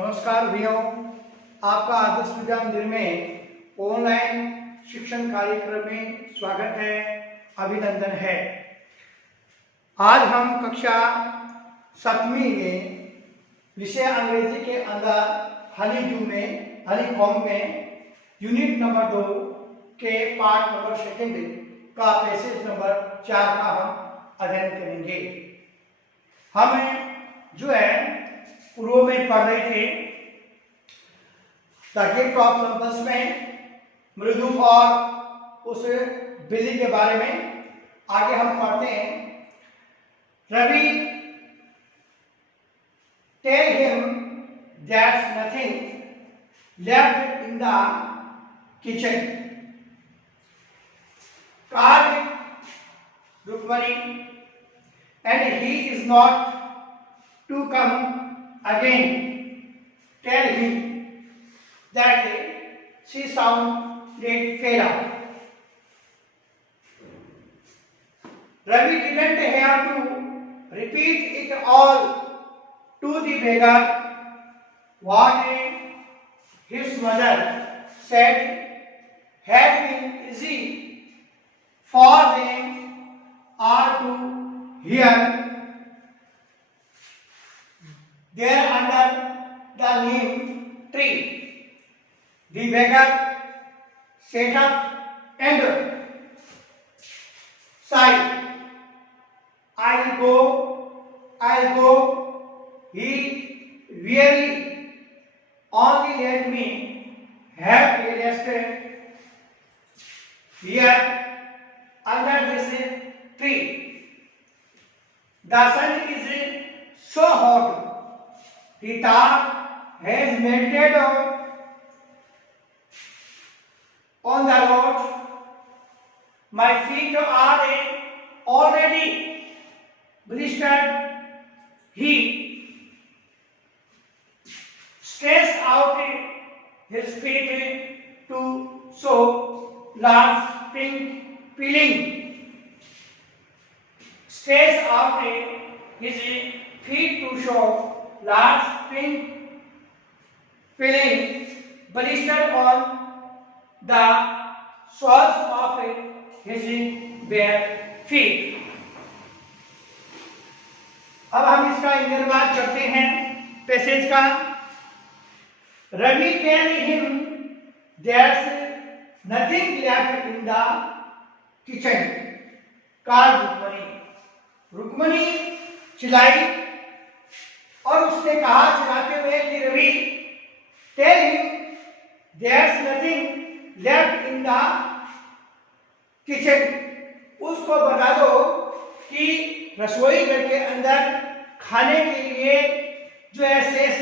नमस्कार भैया, आपका आदर्श विद्या मंदिर में ऑनलाइन शिक्षण कार्यक्रम में स्वागत है, अभिनंदन है। आज हम कक्षा 7वीं में विषय अंग्रेजी के अंदर हनीकॉम्ब में यूनिट नंबर 2 के पार्ट नंबर 2 का पैसेज नंबर 4 का हम अध्ययन करेंगे। हम जो है पूर्व में पढ़ रहे थे द गिफ्ट ऑफ संतोष में मृदु और उस बिल्ली के बारे में। आगे हम पढ़ते हैं, Ravi tell him that's nothing left in the kitchen. Cried Rukmani and he is not to come again. Tell him that she sounded fed up. Ravi didn't have to repeat it all to the beggar. What his mother said had been easy for them all to hear. There under the neem tree, the beggar sat up and sighed. I'll go. He really only let me have a rest here under this tree. The sun is so hot. The tar has melted on the road. My feet are already blistered. He stretched out his feet to show large pink peeling. Stretched out his feet to show large pink peeling blistered on the soles of his bare feet. अब हम इसका निर्वाद करते हैं passage का। Ravi tell him there's nothing left in the kitchen. Cried Rukmani चिल्लाई और उसने कहा चिल्लाते हुए कि Ravi tell him there's nothing left in the kitchen. उसको बता दो कि रसोई घर के अंदर खाने के लिए जो है शेष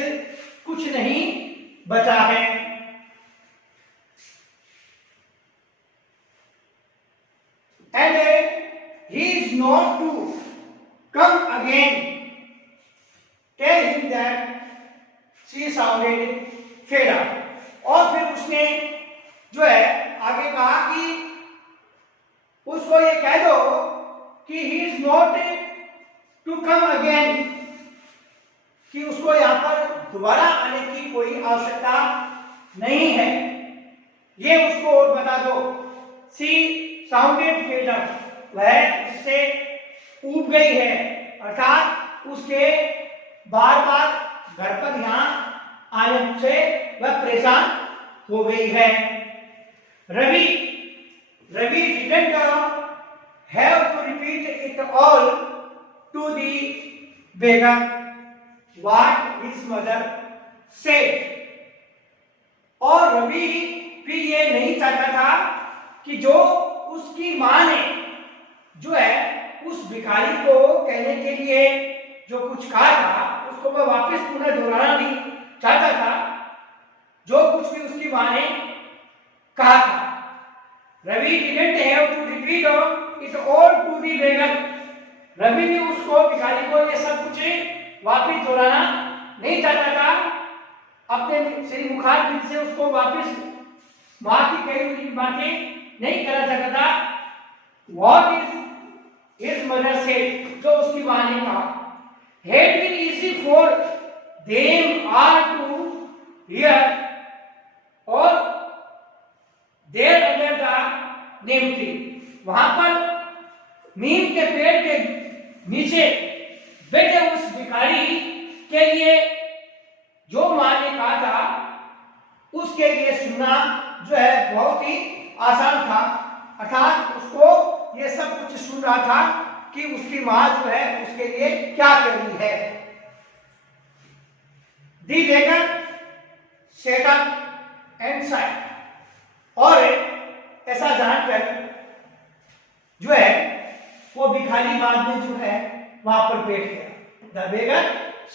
कुछ नहीं बचा है। And he is not to come again. Tell him that she sounded fed up. और फिर उसने जो है आगे कहा कि उसको ये कह दो कि he is not to come again, कि उसको यहाँ पर दोबारा आने की कोई आवश्यकता नहीं है। ये उसको और बता दो। She sounded fed up, वह उससे ऊब गई है, अर्थात उसके बार बार घर पर यहाँ आने से वह परेशान हो गई है। Ravi didn't have to repeat it all to the beggar what his mother said. और रवि भी ये नहीं चाहता था कि जो उसकी माँ ने जो है उस भिखारी को कहने के लिए जो कुछ कहा था उसको वह वापस पुनः दोहराना नहीं चाहता था, जो कुछ भी उसकी मां ने कहा था। Ravi didn't have to repeat it all to the beggar. Ravi भी उसको भिखारी को ये सब कुछ वापस दोहराना नहीं चाहता था, अपने श्री मुखार से उसको वापस मां की कही हुई बातें नहीं करना चाहता था। What is his mother said, जो उसकी मां ने कहा, had been easy for them all to here और there under the neem tree, वहां पर नीम के पेड़ के नीचे बैठे उस भिखारी के लिए जो मां ने कहा था उसके लिए सुनना जो है बहुत ही आसान था। अर्थात उसको ये सब कुछ सुन रहा था कि उसकी मां जो है उसके लिए क्या कर रही है। दी बेगर सेट अप एंड साइड, और ऐसा जानकर जो है वो भिखारी बाद में जो है वहां पर बैठ गया। The beggar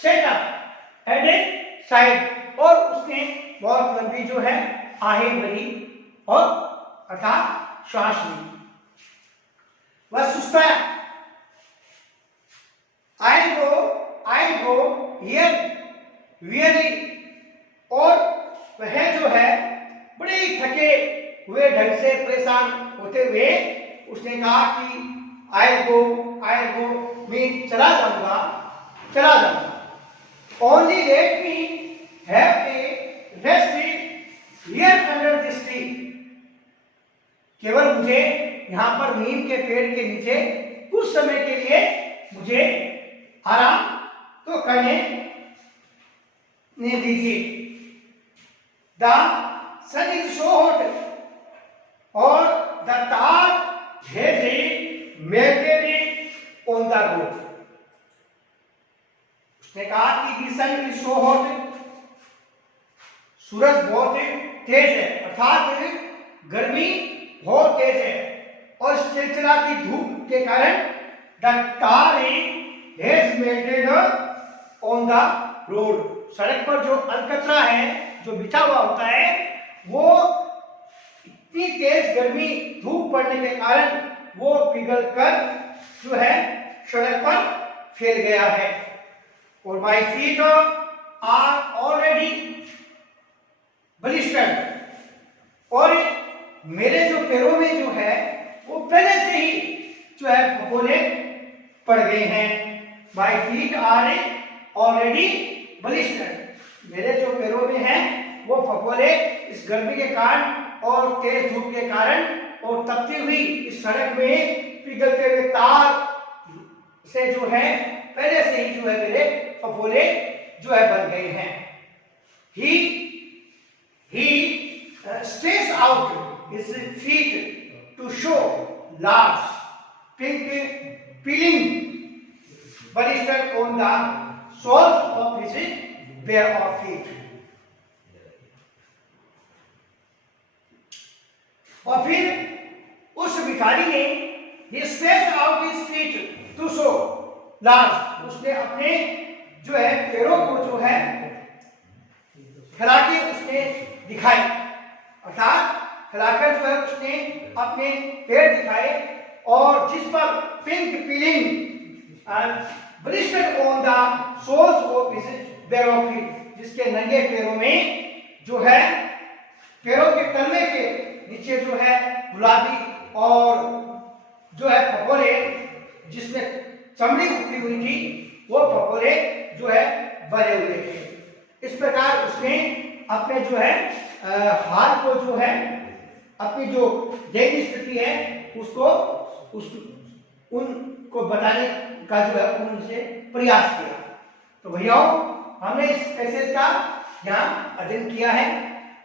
set up and side, और उसने बहुत लंबी जो है आहें भरी और अर्थात श्वास ली। वह सुस्ताया। आई गो हियर वियरली, और वह जो है बड़े ही थके हुए ढंग से परेशान होते हुए उसने कहा कि आई गो मैं चला जाऊंगा। Only let me have a rest here under this tree, केवल मुझे यहाँ पर नीम के पेड़ के नीचे कुछ समय के लिए मुझे आराम तो करने दीजिए। The sun is so hot और the tar has melted on the road। उसने कहा कि the sun is so hot, सूरज बहुत तेज है, अर्थात गर्मी बहुत तेज है, और चिलचिलाती धूप के कारण the tar has melted on the road, सड़क पर जो अलकतरा है, जो बिछा हुआ होता है, वो इतनी तेज गर्मी धूप पड़ने के कारण वो पिघलकर जो है सड़क पर फैल गया है। और my feet are already blistered, और मेरे जो पैरों में जो है वो पहले से ही जो है फफोले पड़ गए हैं। My feet are already blistered, मेरे जो पैरों में हैं वो फफोले इस गर्मी के कारण और तेज धूप के कारण और तपती हुई इस सड़क में पिघलते हुए तार से जो है पहले से ही जो है मेरे फफोले जो है बन गए हैं। He stretched out his feet to show large pink peeling blister on the soles of his bare feet। और फिर उस भिखारी ने he stretched out his feet to show large, उसने अपने जो है पैरों को जो है फैला के उसने दिखाए, अर्थात फैलाकर जो है उसने अपने पैर दिखाए, और जिस पर pink peeling blister on the soles of his bare feet, जिसके नंगे पैरों में जो है पैरों के तलवे के नीचे जो है गुलाबी और जो है फफोले जिसमें चमड़ी उठी हुई थी वो फफोले जो है भरे हुए थे। इस प्रकार उसने अपने जो है हाल को जो है अपनी जो दैनिक स्थिति है उसको उनको बताने का जो है उनसे प्रयास किया। तो भैयाओं, हमने इस पैसेज का यहाँ अध्ययन किया है,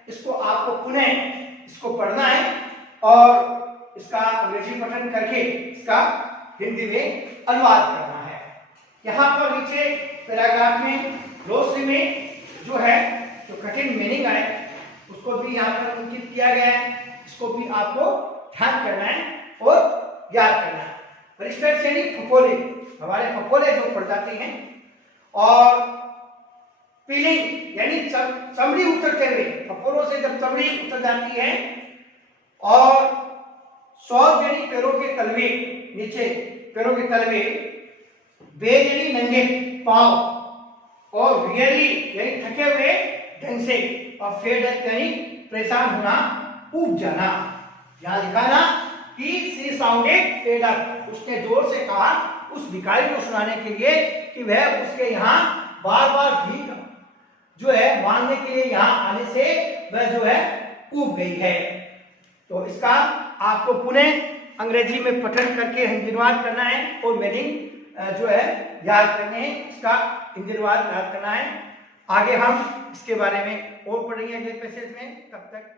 इसको आपको पुनः इसको पढ़ना है और इसका अंग्रेजी पठन करके इसका हिंदी में अनुवाद करना है। यहाँ पर नीचे पैराग्राफ में ग्लोसरी में जो है जो कठिन मीनिंग है उसको भी यहाँ पर अंकित किया गया है, इसको भी आपको ध्यान करना है और याद करना है। ब्लिस्टर यानी फफोले, हमारे फफोले जो पड़ जाते हैं, और पीलिंग यानी चमड़ी उतरते हुए, फफोलों से जब चमड़ी उतर जाती है, और सॉल यानी पैरों के तलवे, नीचे पैरों के तलवे, बेज यानी नंगे पांव, और वियरली यानी थके हुए ढंग से, और फेड यानी परेशान होना, ऊब जाना। यहाँ लिखा ना कि सी साउंडेड फेड अप, उसने जोर से कहा उस भिखारी को सुनाने के लिए कि वह उसके यहाँ बार बार भीख जो है मांगने के लिए यहाँ आने से वह जो है ऊब गई है। तो इसका आपको पुनः अंग्रेजी में पठन करके हिंदीनुवाद करना है और मीनिंग जो है याद करने हैं, इसका हिंदीनुवाद याद करना है। आगे हम इसके बारे में और पढ़ेंगे अगले पैसेज में। तब तक